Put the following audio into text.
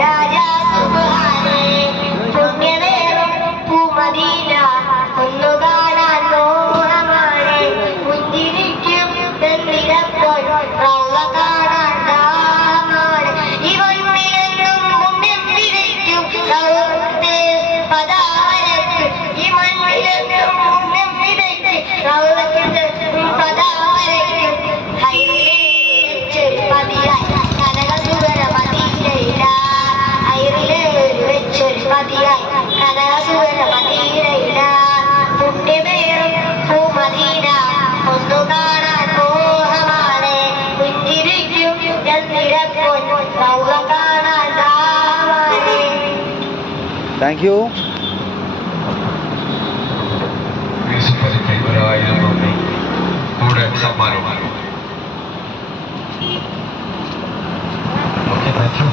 രാജ സുബ്ഹാനേ പുണ്യമേറും പൂമദീന ഒന്നു കാണാൻ മോഹമാണ് പുഞ്ചിരിക്കും എന്നിരപ്പോൾ റൗള കാണാൻ ദാഹമാണ് ഈ മണ്ണിലെന്നും പുണ്യം വിതയ്ക്കും റൗളത്തെ പദാവരത്ത് ഈ മണ്ണിലെന്നും പുണ്യം വിതയ്ക്കും റൗളത്തെ പദാവരയ്ക്കും ഹൈറിലെ പതിയായി കനകസുവര മദീനയില ഹൈറിലെ വെച്ചൊരു പതിയായി കനകസുവര മദീനയില പുണ്യമേറും പൂമദീന ഒന്നു കാണാൻ മോഹമാണ് പുഞ്ചിരിക്കും എന്നിരപ്പോൾ റൗള കാണാൻ ദാഹമാണ്. Thank you. മ്യൂസിക് നന്ദി കൂടെ സമ്മാനമാണ്. Okay, thank you.